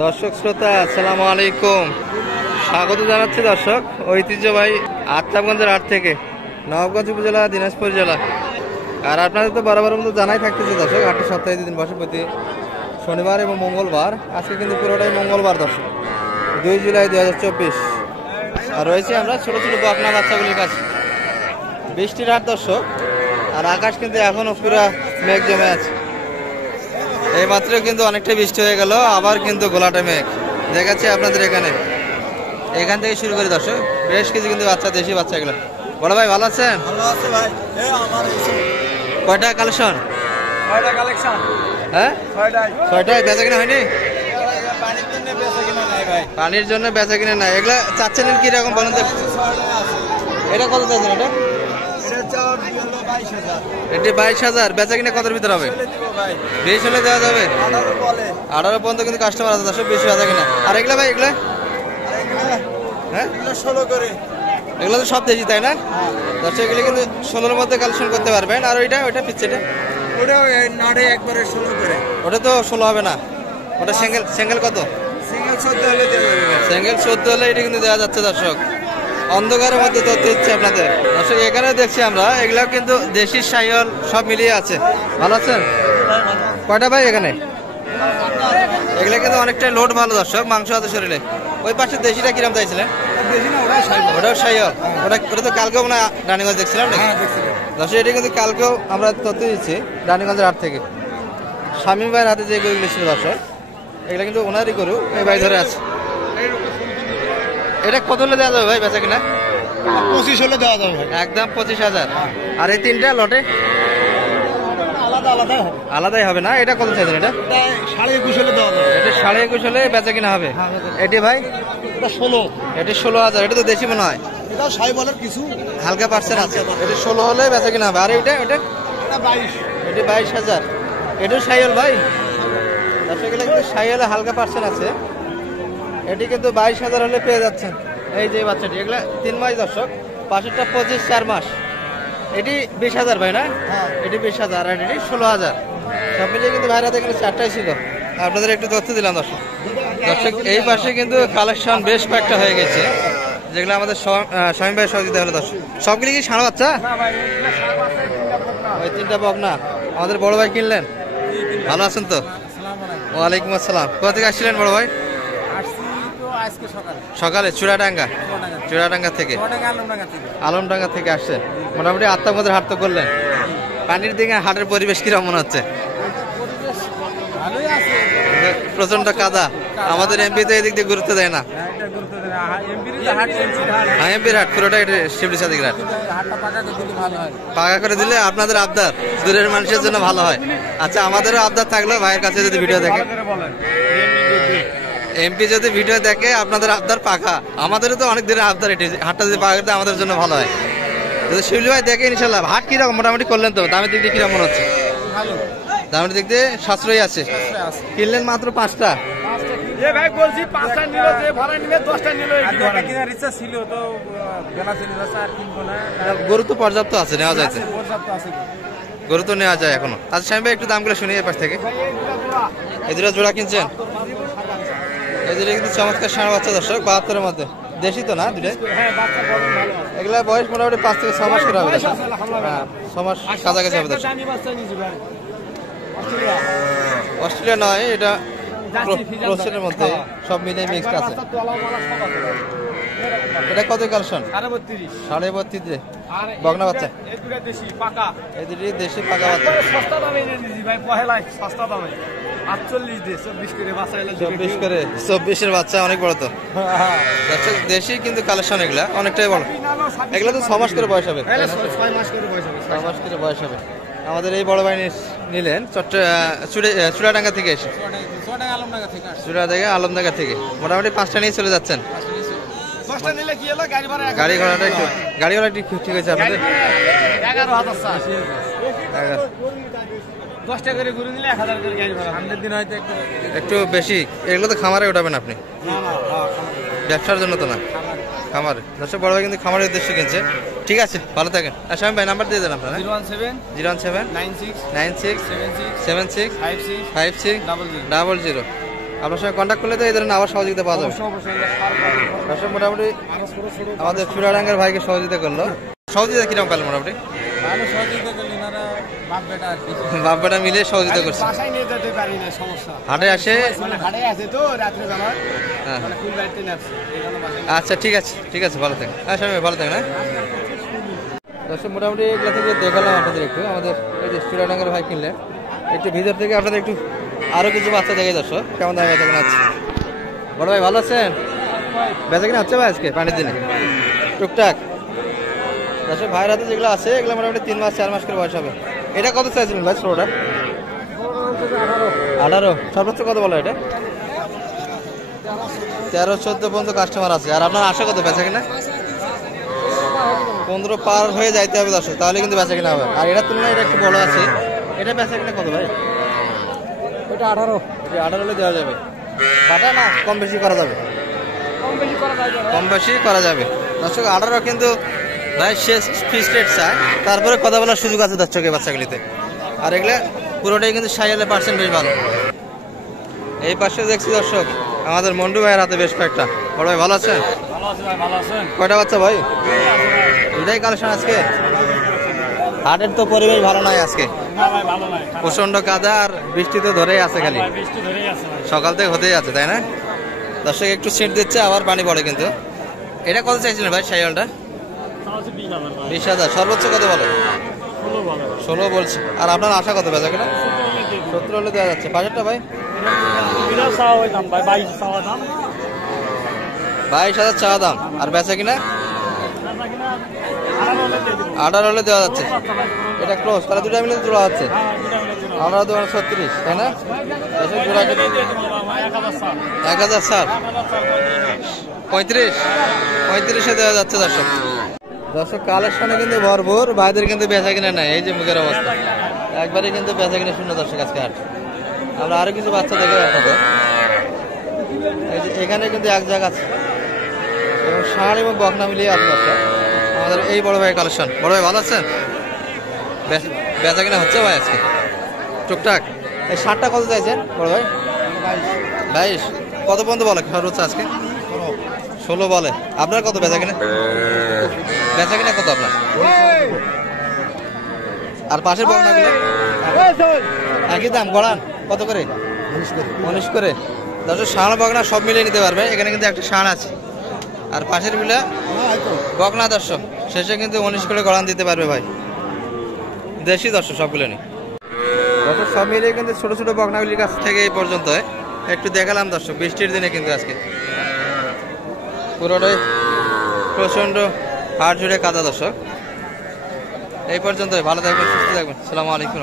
দর্শক শ্রোতা আসসালামু আলাইকুম, স্বাগত জানাচ্ছি দর্শক ঐতিহ্যবাহী আত্মাবগঞ্জের হাট থেকে, নবাবগঞ্জ উপজেলা, দিনাজপুর জেলা। আর আপনাদের তো বরাবর মতো জানাই থাকতেছে দর্শক, হাটটি সপ্তাহে 2 দিন বসে, প্রতি শনিবার এবং মঙ্গলবার। আজকে কিন্তু পুরোটাই মঙ্গলবার দর্শক, 2 জুলাই 2024। আর রয়েছে আমরা ছোট ছোট বকনা বাচ্চাগুলির কাছে। বৃষ্টির হাট দর্শক, আর আকাশ কিন্তু এখনো পুরা মেঘ জমে আছে। এই মাত্র কিন্তু অনেকটা বৃষ্টি হয়ে গেল, আবার কিন্তু গোলাটা মেঘ দেখাচ্ছি আপনাদের এখান থেকে শুরু করি দর্শক। বেশ কিছু কিন্তু বাচ্চা, দেশি বাচ্চা এগুলো। বড় ভাই ভালো আছেন? কয়টা কালেকশন? হ্যাঁ, 6টায় বেচা কিনা হয়নি? পানির জন্য বেচা কিনা নাই। এগুলা চাচ্ছেন কিরকম বলেন তো? এটা কত চাচ্ছেন? এটা 22,000। বেচা কিনা কতর ভিতরে হবে? 20 হলে দেওয়া যাবে। 18 পর্যন্ত কিন্তু কাস্টমার আছে দর্শক, 20 বেচা কিনা। আর এগুলা ভাই, এগুলা হ্যাঁ 16 করে। এগুলো তো সব দেশি তাই না দর্শক? এগুলো কিন্তু 16-র মধ্যে কালেকশন করতে পারবেন। আর ওইটা পিচ্ছেটা, ওটা নাড়ে একবারে 16 করে। ওটা তো 16 হবে না, ওটা সিঙ্গেল কত? সিঙ্গেল 14 হলে দেওয়া যাবে। সিঙ্গেল 14 হলে এটা কিন্তু দেওয়া যাচ্ছে দর্শক। অন্ধকারের মধ্যে তথ্য দিচ্ছে আপনাদের দর্শক। এখানে দেখছি আমরা এগুলাও কিন্তু দেশি শাহিওয়াল সব মিলিয়ে আছে। ভালো আছেন? কয়টা ভাই এখানে? এগুলা কিন্তু অনেকটাই লোড ভালো দর্শক, মাংস আছে শরীরে। ওই পাশে দেশিটা কিরম চাইছিলেন? ওটাও শাহিওয়াল। ওটা তো কালকেও না রানীগঞ্জ দেখছিলাম না দর্শক? এটা কিন্তু কালকেও আমরা তথ্য দিচ্ছি রানীগঞ্জের হাট থেকে। শামীম ভাইয়ের হাতে যে গরুগুলো ছিল দর্শক, এগুলা কিন্তু ওনারই গরু, এই ভাই ধরে আছে। এটা কত হলে দেওয়া যাবে ভাই বেচা কিনা? 25 হলে দেওয়া যাবে একদম 25,000। আর এই 3টা লটে আলাদাই হবে না? এটা কত চাইছেন? এটা 21.5 হলে দেওয়া যাবে। এটা 21.5 হলে বেচা কিনা হবে। এটি ভাই এটা 16। এটি 16,000। এটা তো দেশি মনে হয়, এটা সাইবলের কিছু হালকা পার্সেন্ট আছে। এটি 16 হলে বেচা কিনা হবে। আর এটা 22। এটি 22,000। এটিও শাহিওয়াল ভাই দর্শক, এগুলো কিন্তু শাহিওয়ালে হালকা পার্সেন্ট আছে। এটি কিন্তু 22,000 হলে পেয়ে যাচ্ছেন। এই যে বাচ্চাটি, এগুলা 3 মাস দর্শক, পাশেরটা 25, 4 মাস। এটি 20,000 ভাই না? এটি 20,000 আর এটি 16,000। সব মিলিয়ে কিন্তু ভাইরা এখানে 4টাই ছিল। আপনাদের একটু তথ্য দিলাম দর্শক। এই পাশে কিন্তু কালেকশন বেশ কয়েকটা হয়ে গেছে, যেগুলো আমাদের স্বামী ভাই সহযোগিতা হলো দর্শক। সবগুলি কি ষাঁড় বাচ্চা? ওই 3টা বকনা আমাদের বড় ভাই কিনলেন। ভালো আছেন তো? ওয়ালাইকুম আসসালাম। কোথা থেকে আসছিলেন বড় ভাই? সকালে চুড়াডাঙ্গা থেকে, আলমডাঙ্গা থেকে আসছেন। মোটামুটি আত্মাবগঞ্জের হাট তো করলেন। পানির দিকে হাটের পরিবেশ কিরকম মনে হচ্ছে? প্রচন্ড কাদা। আমাদের এমপি তো এদিক দিয়ে গুরুত্ব দেয় না। এমপির হাট পুরোটা শিবলি সাদিকের হাট। পাকা করে দিলে আপনাদের আবদার দূরের মানুষের জন্য ভালো হয়। আচ্ছা, আমাদেরও আবদার থাকলো ভাইয়ের কাছে যদি ভিডিও দেখে, এমপি যদি ভিডিও দেখে আপনাদের আবদার পাকা, আমাদেরও তো অনেক দিনের আবদার। এটি হাটটা যদি পাকা করতে আমাদের জন্য ভালো হয়। যদি শিবলি ভাই দেখে ইনশাল্লাহ। হাট কিরকম মোটামুটি করলেন তো? দামের দিক দিয়ে কিরকম মনে হচ্ছে? দামের দিক দিয়ে সাশ্রয়ী আছে। কিনলেন মাত্র 5টা। গরু তো পর্যাপ্ত আছে, নেওয়া যায়, গরু তো নেওয়া যায় এখনো। আচ্ছা স্বামী ভাই, একটু দামগুলো শুনি এই পাশ থেকে। এই 2টা জোড়া কিনছেন? এই 2টা কিন্তু চমৎকার ষাঁড় বাচ্চা দর্শক, 72-এর মধ্যে। দেশি তো না 2টা? এগুলা বয়স মোটামুটি 5 থেকে 6 মাস করে হবে। হ্যাঁ, 6 মাস কাছাকাছি হবে দর্শক। অস্ট্রেলিয়া নয়, এটা প্রসেসের মধ্যে সব মিলে মিক্সড আছে। এটা কত কালেকশন? 32.5 বকনা বাচ্চা। এই 2টি দেশি পাকা বাচ্চা। 24 এর বাচ্চা, অনেক বড় তো দেশি। কিন্তু কালেকশন এগুলা অনেকটাই বড়। এগুলা তো 6 মাস করে বয়স হবে। 6 মাস করে বয়স হবে। আমাদের এই বড় ভাই নিলেন চুড়াডাঙ্গা থেকে এসে, আলমডাঙ্গা থেকে। মোটামুটি 5টা নিয়ে চলে যাচ্ছেন। গাড়ি ভাড়াটা একটু ঠিক আছে আপনাদের? 10টা করে ঘুরে নিলে 1000 করে গাড়ি ভাড়া। 100 দিন হয়তো একটু বেশি। এগুলো তো খামারে উঠাবেন আপনি? ব্যবসার জন্য তো না, খামারে। দর্শক বড় ভাই কিন্তু খামারের উদ্দেশ্যে কিনছে। ঠিক আছে, ভালো থাকেন। আর স্বামী ভাই নাম্বার দিয়ে দেন আপনারা। 017 96 96 76 76 56 00। আপনার সঙ্গে কন্ট্যাক্ট করলে তো এই ধরনের আবার সহযোগিতা পাওয়া যাবে। দর্শক মোটামুটি আমাদের চুড়াডাঙ্গার ভাইকে সহযোগিতা করলো। সহযোগিতা কিরকম পেলেন মোটামুটি? বাপ বেটা মিলে সহযোগিতা করছে। হাটে আসে। আচ্ছা ঠিক আছে ঠিক আছে, ভালো থাকেন। হ্যাঁ স্বামী ভালো থাকেন। হ্যাঁ দর্শক মোটামুটি এগুলো থেকে দেখালাম আপনাদের একটু। আমাদের এই যে চুড়াডাঙ্গার ভাই কিনলেন, একটু ভিতর থেকে আপনাদের একটু আরো কিছু বাচ্চা দেখে দর্শক কেমন দামে বেচা কিনা আছে। বড় ভাই ভালো আছেন? বেচা কিনা হচ্ছে ভাই আজকে পানির দিনে টুকটাক? দর্শক ভাইয়ের হাতে যেগুলো আছে এগুলো মোটামুটি 3 মাস 4 মাস করে বয়স হবে। এটা কত চাইছিলেন ভাই ছোটটা? 18। সর্বোচ্চ কত বলো এটা? 13-14 পর্যন্ত কাস্টমার আছে। আর আপনার আশা কত বেচা কিনা? 15 পার হয়ে যাইতে হবে দর্শক, তাহলে কিন্তু বেচা কিনা হবে। আর এটার তুলনায় এটা একটু বড় আছে। এটা বেচা কিনা কত ভাই? এটা 18। এটা 18 হলে দেওয়া যাবে। কাটা না কম বেশি করা যাবে? কম বেশি করা যাবে দর্শক। 18 কিন্তু ভাই শেষ ফিক্স রেট চায়, তারপরে কথা বলার সুযোগ আছে দর্শক এই বাচ্চাগুলিতে। আর এগুলা পুরোটাই কিন্তু 60% বেশ ভালো। এই পাশে দেখছি দর্শক আমাদের মন্ডু ভাইয়ের হাতে বেশ কয়েকটা। বড় ভাই ভালো আছেন? কয়টা বাচ্চা ভাই? এটাই কালেকশন আজকে? হাটের তো পরিবেশ ভালো নয় আজকে, প্রচন্ড কাদা আর বৃষ্টি তো ধরেই আছে, খালি সকাল থেকে হতেই আছে, তাই না? দর্শক একটু সিট দিচ্ছে আবার পানি পড়ে। কিন্তু এটা কত চাইছিলেন ভাই সাইকেলটা? 20,000। সর্বোচ্চ কত বলে? 16 বলছে। আর আপনার আশা কত বেচা কিনা? 70 হলে দেওয়া যাচ্ছে। বাজেটটা ভাই? 22,000 চাওয়া দাম। আর বেচা কিনা 18 হলে দেওয়া যাচ্ছে। এটা ক্লোজ, তাহলে দুটা মিলে জোড়া হচ্ছে। আমরা তো 36, তাই না? 1000 স্যার 35 দেওয়া যাচ্ছে দর্শক। দর্শক কালেকশনে কিন্তু ভরপুর, ভাইদের কিন্তু বেচা কিনা নাই। এই যে মুখের অবস্থা একবারে কিন্তু বেচা কিনা শূন্য দর্শক আজকে হাট। আমরা আরো কিছু বাচ্চা দেখে আপনাদের। এই যে এখানে কিন্তু এক জায়গা আছে এবং ষাঁড় এবং বকনা মিলিয়ে আছে দর্শক আমাদের এই বড় ভাই কালেকশন। বড় ভাই ভালো আছেন? বেচা কিনা হচ্ছে ভাই আজকে টুকটাক? এই ষাঁড়টা কত চাইছেন বড় ভাই? 22। কত পর্যন্ত বলে সর্বোচ্চ আজকে? 16 বলে। আপনার কত বেচা কিনা? বেচা কিনা কত আপনার? আর পাশের বকনা গুলো একই দাম? গড়ান কত করে? 19 করে। দর্শক ষাঁড় বকনা সব মিলিয়ে নিতে পারবে। এখানে কিন্তু একটা ষাঁড় আছে। আর পাশের গুলা বকনা দর্শক শেষে কিন্তু 19 করে গড়ান দিতে পারবে ভাই। দেশি দর্শক সবগুলো নেই দর্শক, সব মিলিয়ে কিন্তু ছোট ছোট বকনাগুলির কাছ থেকে এই পর্যন্ত একটু দেখালাম দর্শক। বৃষ্টির দিনে কিন্তু আজকে পুরোটাই প্রচন্ড হাড় জুড়ে কাদা দর্শক। এই পর্যন্ত ভালো থাকবেন, সুস্থ থাকবেন। আসসালামু আলাইকুম।